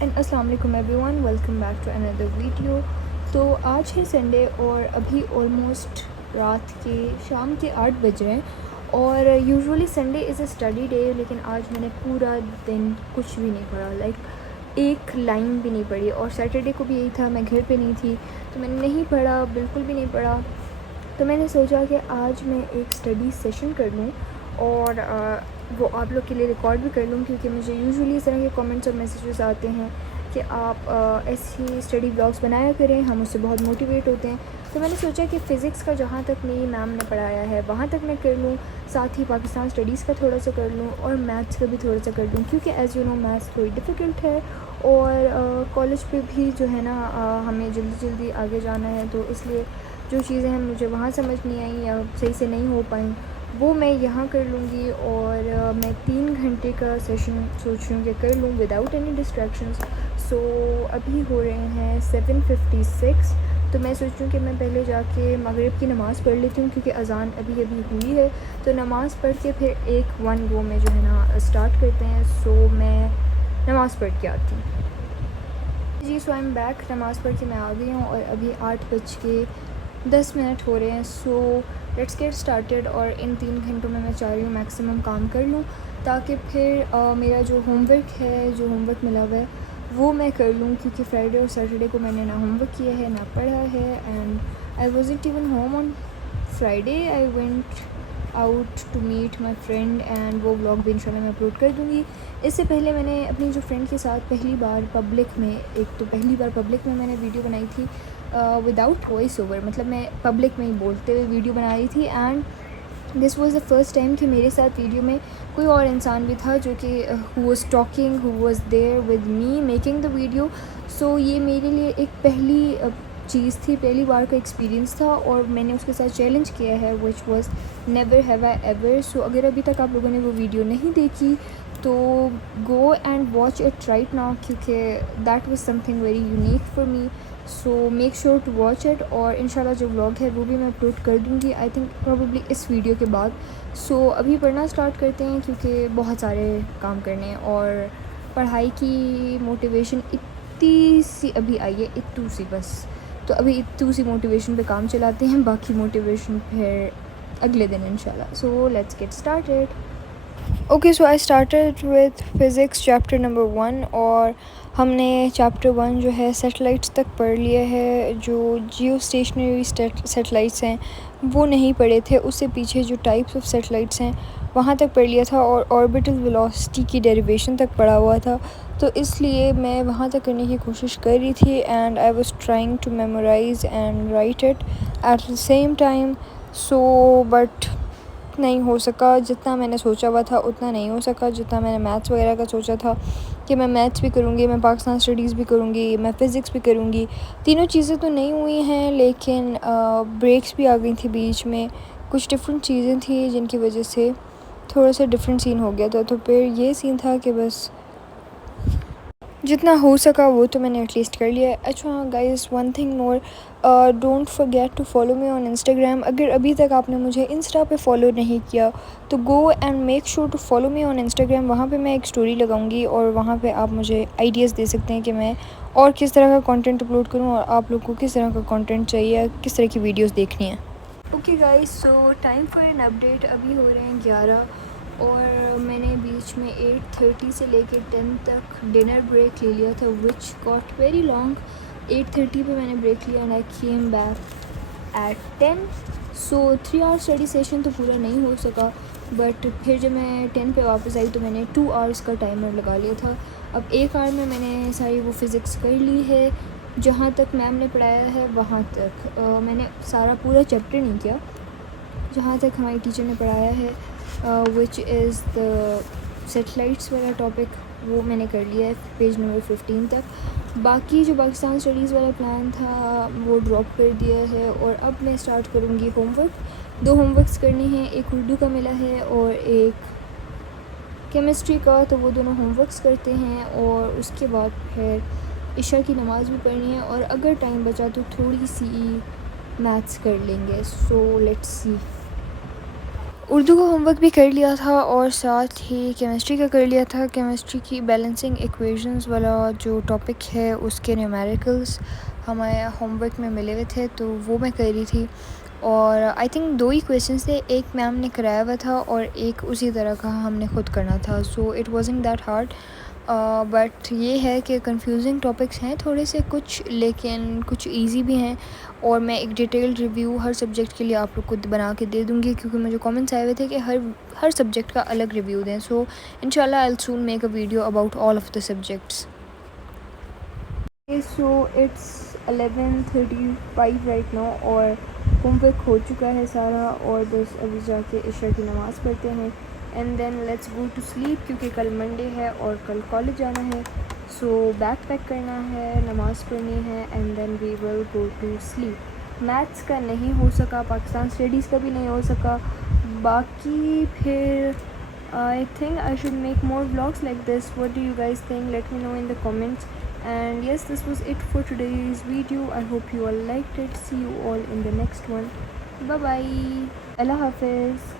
And السلام علیکم everyone, welcome back to another video. تو آج ہے سنڈے اور ابھی آلموسٹ رات کے شام کے 8 بج رہے ہیں، اور یوزولی سنڈے از اے اسٹڈی ڈے، لیکن آج میں نے پورا دن کچھ بھی نہیں پڑھا، لائک ایک لائن بھی نہیں پڑھی۔ اور سیٹرڈے کو بھی یہی تھا، میں گھر پہ نہیں تھی تو میں نے نہیں پڑھا، بالکل بھی نہیں پڑھا۔ تو میں نے سوچا کہ آج میں ایک اسٹڈی سیشن کر لوں اور وہ آپ لوگ کے لیے ریکارڈ بھی کر لوں، کیونکہ مجھے یوزولی اس طرح کے کامنٹس اور میسیجز آتے ہیں کہ آپ ایسی اسٹڈی بلاگس بنایا کریں، ہم اس سے بہت موٹیویٹ ہوتے ہیں۔ تو میں نے سوچا کہ فزکس کا جہاں تک میری میم نے پڑھایا ہے وہاں تک میں کر لوں، ساتھ ہی پاکستان اسٹڈیز کا تھوڑا سا کر لوں اور میتھس کا بھی تھوڑا سا کر لوں، کیونکہ ایز یو نو میتھس تھوڑی ڈیفیکلٹ ہے، اور کالج پہ بھی جو ہے نا ہمیں جلدی جلدی آگے جانا ہے، تو اس لیے جو چیزیں ہیں مجھے وہاں سمجھ نہیں آئیں یا صحیح سے نہیں ہو پائیں وہ میں یہاں کر لوں گی۔ اور میں 3 گھنٹے کا سیشن سوچ رہی ہوں کہ کر لوں وداؤٹ اینی ڈسٹریکشنز۔ سو ابھی ہو رہے ہیں 7:56، تو میں سوچ رہی ہوں کہ میں پہلے جا کے مغرب کی نماز پڑھ لیتی ہوں، کیونکہ اذان ابھی ہوئی ہے، تو نماز پڑھ کے پھر ایک گو میں جو ہے نا اسٹارٹ کرتے ہیں۔ سو میں نماز پڑھ کے آتی ہوں جی۔ سو آئی ایم بیک، نماز پڑھ کے میں آ گئی ہوں اور ابھی 8:10 ہو رہے ہیں۔ سو لیٹس گیٹ اسٹارٹیڈ، اور ان 3 گھنٹوں میں چاہ رہی ہوں میکسیمم کام کر لوں، تاکہ پھر میرا جو ہوم ورک ہے، جو ہوم ورک ملا ہوا ہے وہ میں کر لوں، کیونکہ فرائیڈے اور سیٹرڈے کو میں نے نہ ہوم ورک کیا ہے نہ پڑھا ہے، and I wasn't even home on Friday. I went out to meet my friend, and وہ بلاگ بھی انشاءاللہ میں اپلوڈ کر دوں گی۔ اس سے پہلے میں نے اپنی جو فرینڈ کے ساتھ پہلی بار پبلک میں نے ویڈیو بنائی تھی وداؤٹ وائس اوور، مطلب میں پبلک میں ہی بولتے ہوئے ویڈیو بنائی تھی، and this was the first time کہ میرے ساتھ ویڈیو میں کوئی اور انسان بھی تھا جو کہ who was talking, who was there with me making the video. So یہ میرے لیے ایک پہلی چیز تھی، پہلی بار کا ایکسپیرینس تھا، اور میں نے اس کے ساتھ چیلنج کیا ہے which was never have I ever. So اگر ابھی تک آپ لوگوں نے وہ ویڈیو نہیں دیکھی تو go and watch it right now, کیونکہ that was something very unique for me. So make sure to watch it, اور انشاءاللہ جو بلاگ ہے وہ بھی میں اپلوڈ کر دوں گی، آئی تھنک پروبیبلی اس ویڈیو کے بعد۔ سو ابھی پڑھنا اسٹارٹ کرتے ہیں، کیونکہ بہت سارے کام کرنے ہیں، اور پڑھائی کی موٹیویشن اتنی سی ابھی آئی ہے، اتنی سی بس، تو ابھی اتنی سی موٹیویشن پہ کام چلاتے ہیں، باقی موٹیویشن پھر اگلے دن انشاءاللہ۔ So let's get started. Okay, so I started with physics chapter number 1، اور ہم نے چیپٹر 1 جو ہے سیٹلائٹس تک پڑھ لیا ہے۔ جو جیو اسٹیشنری سیٹلائٹس ہیں وہ نہیں پڑھے تھے، اس سے پیچھے جو ٹائپس آف سیٹلائٹس ہیں وہاں تک پڑھ لیا تھا، اور آربیٹل ویلوسٹی کی ڈیریویشن تک پڑھا ہوا تھا، تو اس لیے میں وہاں تک کرنے کی کوشش کر رہی تھی، and I was trying to memorise and write it at the same time. So but نہیں ہو سکا، جتنا میں نے سوچا ہوا تھا اتنا نہیں ہو سکا، جتنا میں نے میتھس وغیرہ کا سوچا تھا کہ میں میتھس بھی کروں گی، میں پاکستان اسٹڈیز بھی کروں گی، میں فزکس بھی کروں گی، تینوں چیزیں تو نہیں ہوئی ہیں، لیکن بریکس بھی آ گئی تھی بیچ میں، کچھ ڈفرینٹ چیزیں تھیں جن کی وجہ سے تھوڑا سا ڈفرینٹ سین ہو گیا تھا، تو پھر یہ سین تھا کہ بس جتنا ہو سکا وہ تو میں نے ایٹ لیسٹ کر لیا ہے۔ اچھا guys, one thing more, don't forget to follow me on Instagram. اگر ابھی تک آپ نے مجھے انسٹا پہ فالو نہیں کیا تو go and make sure to follow me on Instagram. وہاں پہ میں ایک اسٹوری لگاؤں گی، اور وہاں پہ آپ مجھے آئیڈیاز دے سکتے ہیں کہ میں اور کس طرح کا کانٹینٹ اپلوڈ کروں، اور آپ لوگ کو کس طرح کا کانٹینٹ چاہیے، کس طرح کی ویڈیوز دیکھنی ہیں۔ Okay guys, so time for an update. ابھی ہو رہے ہیں 11، اور میں نے بیچ میں 8:30 سے لے کے 10 تک ڈنر بریک لے لیا تھا، وچ گاٹ ویری لانگ۔ 8:30 پہ میں نے بریک لیا، and I came back at 10۔ So 3 hour study session تو پورا نہیں ہو سکا، بٹ پھر جب میں 10 پہ واپس آئی تو میں نے 2 آورس کا ٹائمر لگا لیا تھا۔ اب 1 آور میں نے ساری وہ فزکس کر لی ہے، جہاں تک میم نے پڑھایا ہے وہاں تک۔ میں نے سارا پورا چیپٹر نہیں کیا، جہاں تک ہماری ٹیچر نے پڑھایا ہے وچ از دا سیٹلائٹس والا ٹاپک، وہ میں نے کر لیا ہے پیج نمبر 15 تک۔ باقی جو پاکستان اسٹڈیز والا پلان تھا وہ ڈراپ کر دیا ہے، اور اب میں اسٹارٹ کروں گی ہوم ورک۔ 2 ہوم ورکس کرنے ہیں، ایک اردو کا ملا ہے اور ایک کیمسٹری کا، تو وہ دونوں ہوم ورکس کرتے ہیں، اور اس کے بعد پھر عشاء کی نماز بھی پڑھنی ہے، اور اگر ٹائم بچا تو تھوڑی سی میتھس کر لیں گے۔ So let's see. اردو کا ہوم ورک بھی کر لیا تھا اور ساتھ ہی کیمسٹری کا کر لیا تھا. کیمسٹری کی بیلنسنگ ایکویژنز والا جو ٹاپک ہے اس کے نیومیریکلس ہمارے ہوم ورک میں ملے ہوئے تھے تو وہ میں کر رہی تھی. اور آئی تھنک 2 ہی کویشچنس تھے, ایک میم نے کرایا ہوا تھا اور ایک اسی طرح کا ہم نے خود کرنا تھا. So it wasn't that hard, but یہ ہے کہ کنفیوزنگ ٹاپکس ہیں تھوڑے سے کچھ, لیکن کچھ ایزی بھی ہیں. اور میں ایک ڈیٹیلڈ ریویو ہر سبجیکٹ کے لیے آپ لوگ کو بنا کے دے دوں گی, کیونکہ مجھے کامنٹس آئے ہوئے تھے کہ ہر سبجیکٹ کا الگ ریویو دیں. سو انشاءاللہ I will soon make a video about all of the subjects. So it's 11:35 right now اور ہوم ورک ہو چکا ہے سارا, اور بس ابھی جا کے عشاء کی نماز پڑھتے ہیں and then let's go to sleep, کیونکہ کل منڈے ہے اور کل کالج جانا ہے. سو بیگ پیک کرنا ہے, نماز پڑھنی ہے and then we will go to sleep. Maths کا نہیں ہو سکا, پاکستان اسٹڈیز کا بھی نہیں ہو سکا, باقی پھر I think I should make more vlogs like this. What do you guys think? Let me know in the comments. And yes, this was it for today's video. I hope you all liked it. See you all in the next one. Bye bye. Allah Hafiz.